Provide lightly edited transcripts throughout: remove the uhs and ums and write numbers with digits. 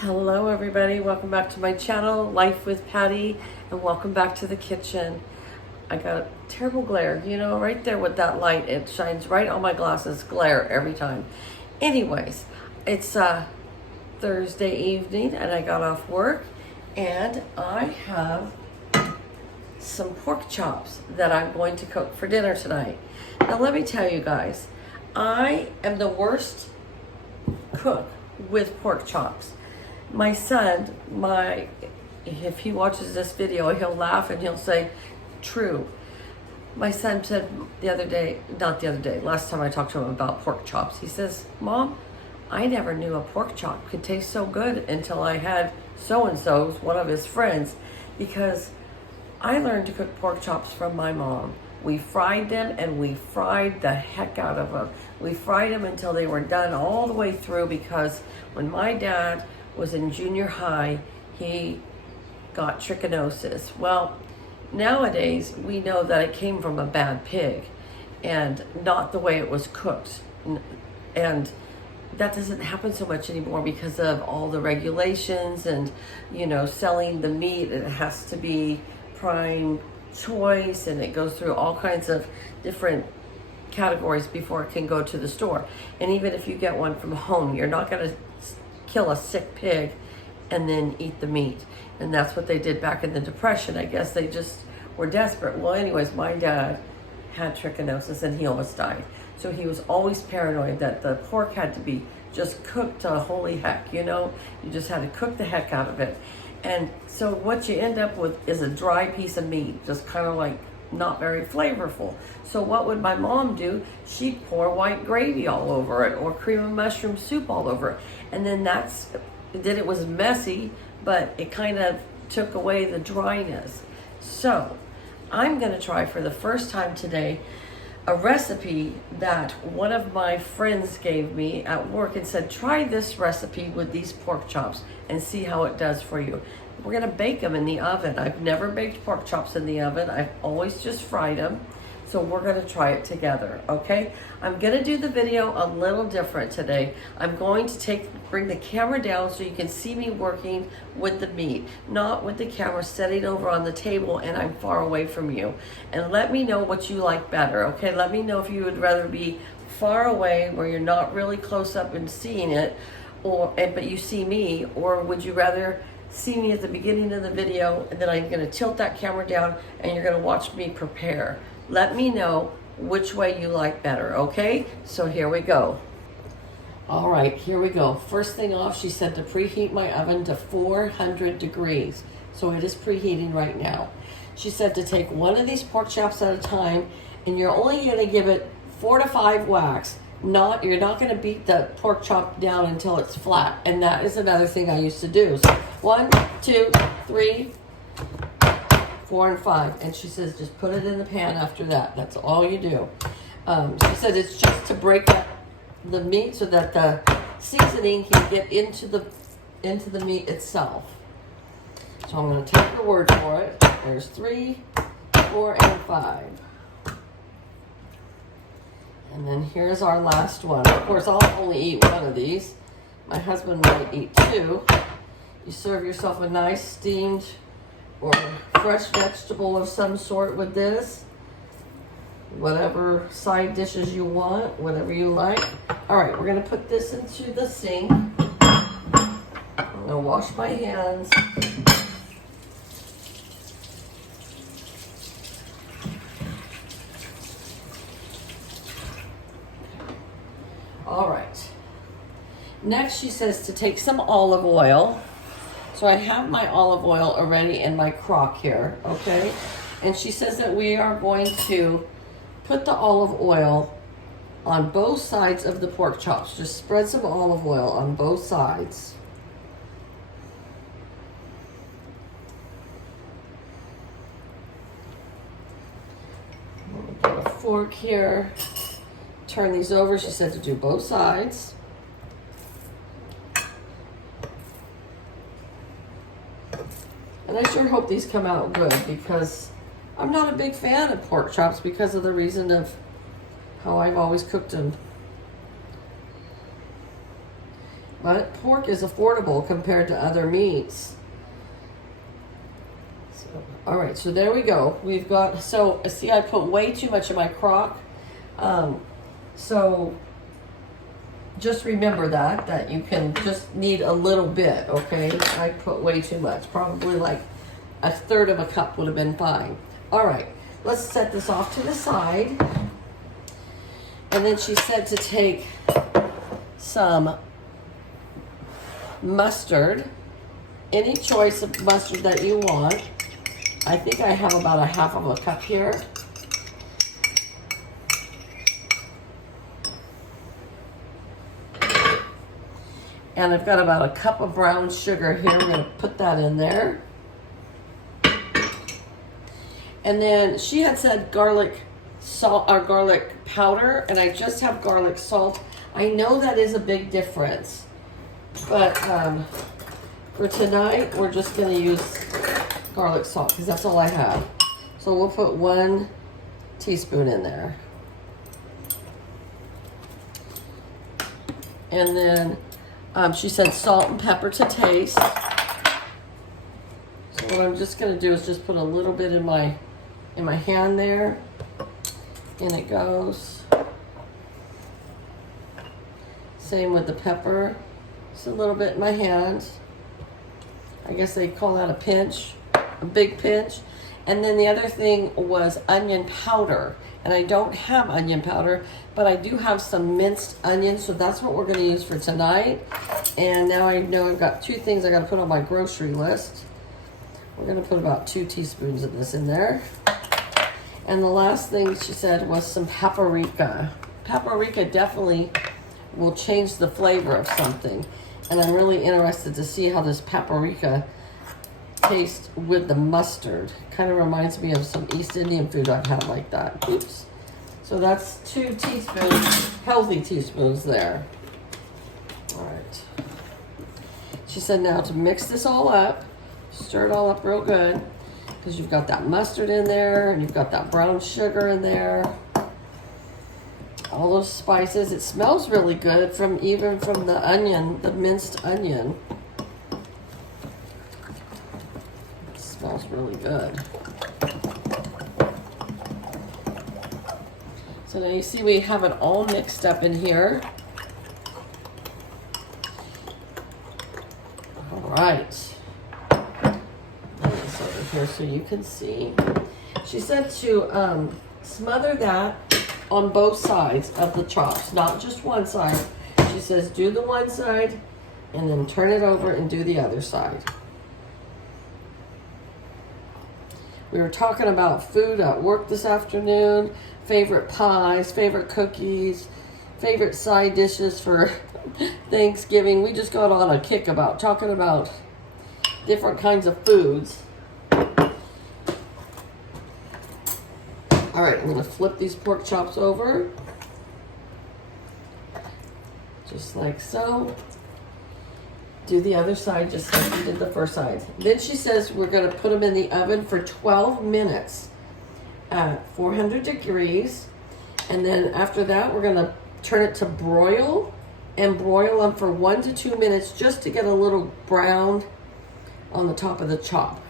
Hello everybody, welcome back to my channel, Life with Patty, and welcome back to the kitchen. I got terrible glare, you know, right there with that light. It shines right on my glasses, glare every time. Anyways, it's Thursday evening and I got off work and I have some pork chops that I'm going to cook for dinner tonight. Now let me tell you guys, I am the worst cook with pork chops. My son, if he watches this video, he'll laugh and he'll say, true. My son said last time I talked to him about pork chops, he says, Mom, I never knew a pork chop could taste so good until I had so-and-so's, one of his friends, because I learned to cook pork chops from my mom. We fried them and we fried the heck out of them. We fried them until they were done all the way through, because when my dad was in junior high, he got trichinosis. Well, nowadays we know that it came from a bad pig and not the way it was cooked. And that doesn't happen so much anymore because of all the regulations and, you know, selling the meat. It has to be prime choice and it goes through all kinds of different categories before it can go to the store. And even if you get one from home, you're not going to kill a sick pig and then eat the meat. And that's what they did back in the Depression. I guess they just were desperate. Well, anyways, my dad had trichinosis and he almost died. So he was always paranoid that the pork had to be just cooked to holy heck, you know? You just had to cook the heck out of it. And so what you end up with is a dry piece of meat, just kind of like not very flavorful. So what would my mom do? She'd pour white gravy all over it or cream of mushroom soup all over it. And then it was messy, but it kind of took away the dryness. So I'm gonna try for the first time today a recipe that one of my friends gave me at work and said, try this recipe with these pork chops and see how it does for you. We're gonna bake them in the oven. I've never baked pork chops in the oven. I've always just fried them. So we're gonna try it together, okay? I'm gonna do the video a little different today. I'm going to bring the camera down so you can see me working with the meat, not with the camera sitting over on the table and I'm far away from you. And let me know what you like better, okay? Let me know if you would rather be far away where you're not really close up and seeing it, but you see me, or would you rather see me at the beginning of the video and then I'm gonna tilt that camera down and you're gonna watch me prepare. Let me know which way you like better, okay? So here we go. All right, here we go. First thing off, she said to preheat my oven to 400 degrees. So it is preheating right now. She said to take one of these pork chops at a time and you're only gonna give it 4 to 5 whacks. You're not gonna beat the pork chop down until it's flat. And that is another thing I used to do. So 1, 2, 3, 4, and 5. And she says, just put it in the pan after that. That's all you do. She said it's just to break up the meat so that the seasoning can get into the meat itself. So I'm going to take her word for it. There's 3, 4, and 5. And then here's our last one. Of course, I'll only eat one of these. My husband might eat 2. You serve yourself a nice steamed or fresh vegetable of some sort with this. Whatever side dishes you want, whatever you like. All right, we're gonna put this into the sink. I'm gonna wash my hands. All right. Next, she says to take some olive oil. So I have my olive oil already in my crock here, okay? And she says that we are going to put the olive oil on both sides of the pork chops. Just spread some olive oil on both sides. Get a fork here. Turn these over. She said to do both sides. And I sure hope these come out good because I'm not a big fan of pork chops because of the reason of how I've always cooked them. But what? Pork is affordable compared to other meats. So, all right, so there we go. We've got, so see, I put way too much in my crock. So just remember that you can just need a little bit, okay? I put way too much, probably like a third of a cup would have been fine. All right, let's set this off to the side. And then she said to take some mustard, any choice of mustard that you want. I think I have about a half of a cup here. And I've got about a cup of brown sugar here. I'm going to put that in there. And then she had said garlic salt or garlic powder, and I just have garlic salt. I know that is a big difference, but for tonight we're just going to use garlic salt because that's all I have. So we'll put 1 teaspoon in there. And then she said salt and pepper to taste. So what I'm just going to do is just put a little bit in my hand there. In it goes. Same with the pepper. Just a little bit in my hand. I guess they call that a pinch, a big pinch. And then the other thing was onion powder. And I don't have onion powder, but I do have some minced onions, so that's what we're going to use for tonight. And now I know I've got 2 things I got to put on my grocery list. We're going to put about 2 teaspoons of this in there. And the last thing she said was some paprika. Paprika definitely will change the flavor of something. And I'm really interested to see how this paprika tastes with the mustard. Kind of reminds me of some East Indian food I've had like that. Oops. So that's 2 teaspoons, healthy teaspoons there. All right. She said now to mix this all up, stir it all up real good, because you've got that mustard in there, and you've got that brown sugar in there. All those spices. It smells really good even from the onion, the minced onion. It smells really good. So now you see we have it all mixed up in here. All right. Put this over here so you can see. She said to smother that on both sides of the chops, not just one side. She says do the one side and then turn it over and do the other side. We were talking about food at work this afternoon, favorite pies, favorite cookies, favorite side dishes for Thanksgiving. We just got on a kick about talking about different kinds of foods. All right, I'm gonna flip these pork chops over. Just like so. Do the other side just like we did the first side. Then she says we're gonna put them in the oven for 12 minutes at 400 degrees. And then after that, we're gonna turn it to broil and broil them for 1 to 2 minutes just to get a little brown on the top of the chop.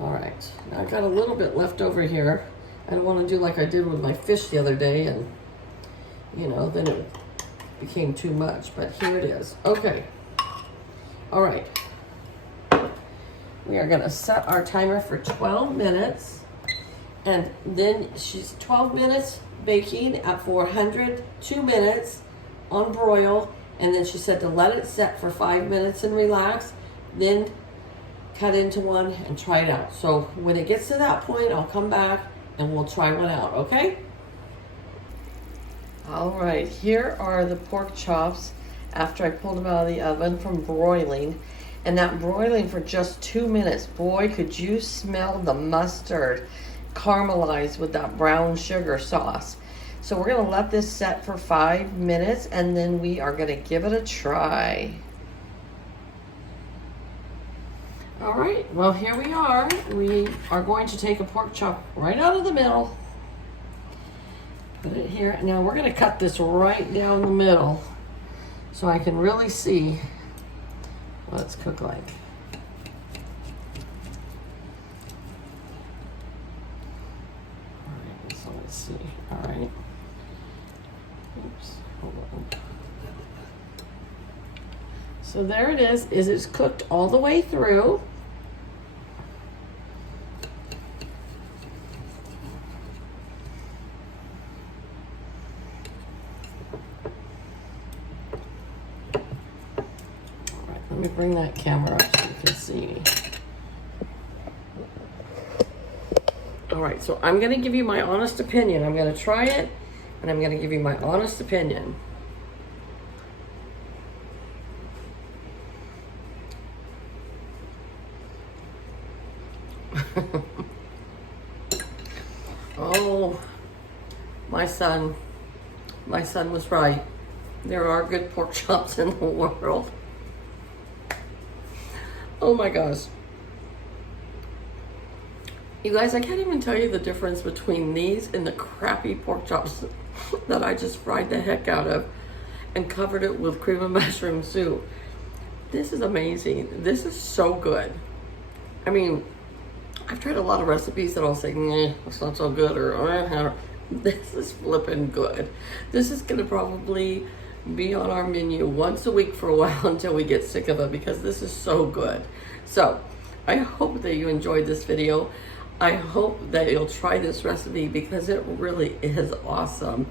All right, now I got a little bit left over here. I don't want to do like I did with my fish the other day and, you know, then it became too much, but here it is. Okay, all right. We are gonna set our timer for 12 minutes and then she's 12 minutes baking at 400, 2 minutes on broil, and then she said to let it set for 5 minutes and relax, then cut into one and try it out. So when it gets to that point, I'll come back and we'll try one out, okay? All right, here are the pork chops after I pulled them out of the oven from broiling. And that broiling for just 2 minutes, boy, could you smell the mustard caramelized with that brown sugar sauce. So we're gonna let this set for 5 minutes and then we are gonna give it a try. All right, well, here we are. We are going to take a pork chop right out of the middle. Put it here. Now we're gonna cut this right down the middle so I can really see what it's cooked like. All right, so let's see. All right. Oops, hold on. So there it is. It's cooked all the way through. Let me bring that camera up so you can see. All right, so I'm gonna give you my honest opinion. I'm gonna try it, and I'm gonna give you my honest opinion. Oh, my son was right. There are good pork chops in the world. Oh my gosh. You guys, I can't even tell you the difference between these and the crappy pork chops that I just fried the heck out of and covered it with cream of mushroom soup. This is amazing. This is so good. I mean, I've tried a lot of recipes that I'll say, nah, it's not so good, or this is flipping good. This is gonna probably be on our menu once a week for a while until we get sick of it, because this is so good. So I hope that you enjoyed this video. I hope that you'll try this recipe because it really is awesome.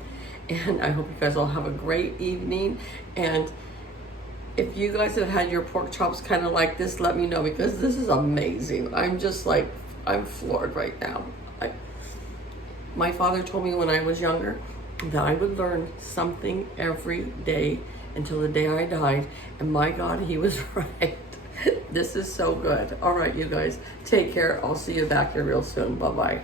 And I hope you guys all have a great evening. And if you guys have had your pork chops kind of like this, let me know, because this is amazing. I'm just like, I'm floored right now. My father told me when I was younger that I would learn something every day until the day I died. And my God, he was right. This is so good. All right, you guys, take care. I'll see you back here real soon. Bye-bye.